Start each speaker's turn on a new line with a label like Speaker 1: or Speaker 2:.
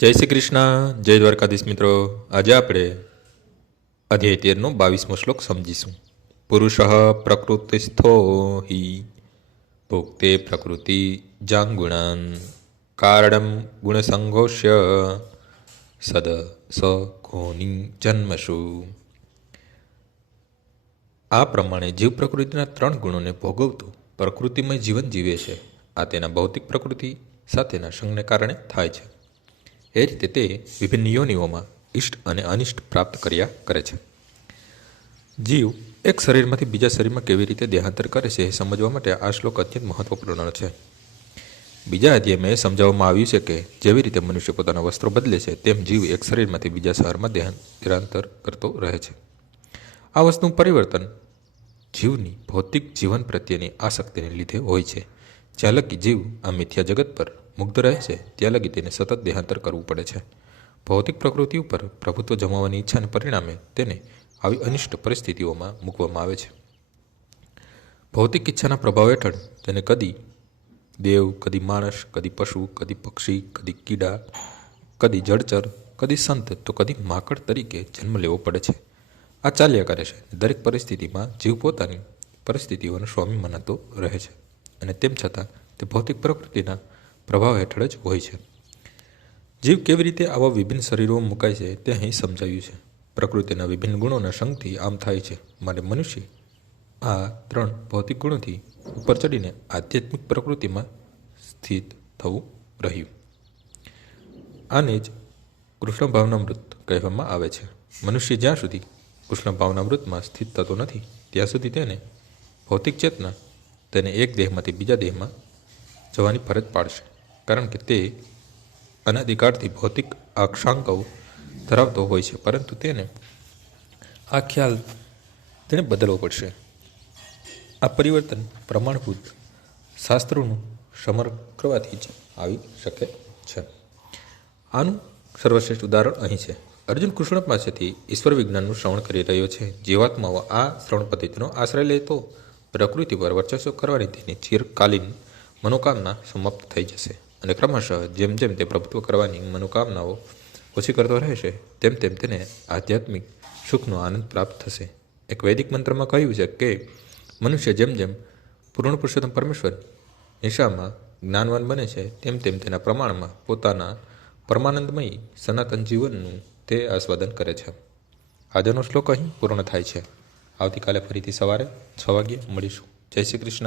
Speaker 1: જય શ્રી કૃષ્ણ, જય દ્વારકાધીશ મિત્રો. આજે આપણે અધ્યાય તેરનો બાવીસમો શ્લોક સમજીશું. પુરુષ પ્રકૃતિસ્થો હિ, ભોક્તે પ્રકૃતિ જાંગુણાન કારણમ ગુણસંઘોષ્ય, સદ સ ઘોની જન્મશુ આ પ્રમાણે જીવ પ્રકૃતિના ત્રણ ગુણોને ભોગવતું પ્રકૃતિમય જીવન જીવે છે. આ તેના ભૌતિક પ્રકૃતિ સાથેના સંઘને કારણે થાય છે. એ રીતે તે વિભિન્ન યોનિઓમાં ઇષ્ટ અને અનિષ્ટ પ્રાપ્ત કર્યા કરે છે. જીવ એક શરીરમાંથી બીજા શરીરમાં કેવી રીતે દેહાંતર કરે છે એ સમજવા માટે આ શ્લોક અત્યંત મહત્વપૂર્ણ છે. બીજા અધ્યાયમાં એ સમજાવવામાં આવ્યું છે કે જેવી રીતે મનુષ્ય પોતાના વસ્ત્રો બદલે છે, તેમ જીવ એક શરીરમાંથી બીજા શહેરમાં દેહાંતર કરતો રહે છે. આ વસ્તુનું પરિવર્તન જીવની ભૌતિક જીવન પ્રત્યેની આસક્તિને લીધે હોય છે. લગી જીવ આ મિથ્યા જગત પર મુગ્ધ રહે છે ત્યાં લગી તેને સતત દેહાંતર કરવું પડે છે. ભૌતિક પ્રકૃતિ ઉપર પ્રભુત્વ જમાવવાની ઈચ્છાને પરિણામે તેને આવી અનિષ્ટ પરિસ્થિતિઓમાં મૂકવામાં આવે છે. ભૌતિક ઈચ્છાના પ્રભાવ હેઠળ તેને કદી દેવ, કદી માણસ, કદી પશુ, કદી પક્ષી, કદી કીડા, કદી જળચર, કદી સંત તો કદી માકડ તરીકે જન્મ લેવો પડે છે. આ ચાલ્યા કરે છે. દરેક પરિસ્થિતિમાં જીવ પોતાની પરિસ્થિતિઓનો સ્વામી મનાતો રહે છે. અને તેમ છતાં તે ભૌતિક પ્રકૃતિના પ્રભાવ હેઠળ જ હોય છે. જીવ કેવી રીતે આવા વિભિન્ન શરીરોમાં મુકાય છે તે અહીં સમજાવ્યું છે. પ્રકૃતિના વિભિન્ન ગુણોના સંગથી આમ થાય છે. માટે મનુષ્ય આ ત્રણ ભૌતિક ગુણોથી ઉપર ચડીને આધ્યાત્મિક પ્રકૃતિમાં સ્થિત થવું રહ્યું. આને જ કૃષ્ણ ભાવનામૃત કહેવામાં આવે છે. મનુષ્ય જ્યાં સુધી કૃષ્ણ ભાવનામૃતમાં સ્થિત થતો નથી, ત્યાં સુધી તેને ભૌતિક ચેતના, તેને એક દેહમાંથી બીજા દેહમાં જવાની ફરજ પાડશે. કારણ કે તે અનાધિકારથી ભૌતિક આક્ષાંકો ધરાવતો હોય છે, પરંતુ તેને આ ખ્યાલ તેને બદલવો પડશે. આ પરિવર્તન પ્રમાણભૂત શાસ્ત્રોનું સમર કરવાથી જ આવી શકે છે. આનું સર્વશ્રેષ્ઠ ઉદાહરણ અહીં છે. અર્જુન કૃષ્ણ પાસેથી ઈશ્વર વિજ્ઞાનનું શ્રવણ કરી રહ્યો છે. જીવાત્માઓ આ શ્રવણ પદ્ધતિનો આશ્રય લે તો પ્રકૃતિ પર વર્ચસ્વ કરવાની તેની ચિરકાલીન મનોકામના સમાપ્ત થઈ જશે. અને ક્રમશઃ જેમ જેમ તે પ્રભુત્વ કરવાની મનોકામનાઓ ઓછી કરતો રહેશે, તેમ તેમ તેને આધ્યાત્મિક સુખનો આનંદ પ્રાપ્ત થશે. એક વૈદિક મંત્રમાં કહ્યું છે કે, મનુષ્ય જેમ જેમ પૂર્ણ પુરુષોત્તમ પરમેશ્વર નિશામાં જ્ઞાનવાન બને છે, તેમ તેમ તેના પ્રમાણમાં પોતાના પરમાનંદમય સનાતન જીવનનું તે આસ્વાદન કરે છે. આજનો શ્લોક અહીં પૂર્ણ થાય છે. આવતીકાલે ફરીથી સવારે છ વાગ્યે મળીશું. જય શ્રી કૃષ્ણ.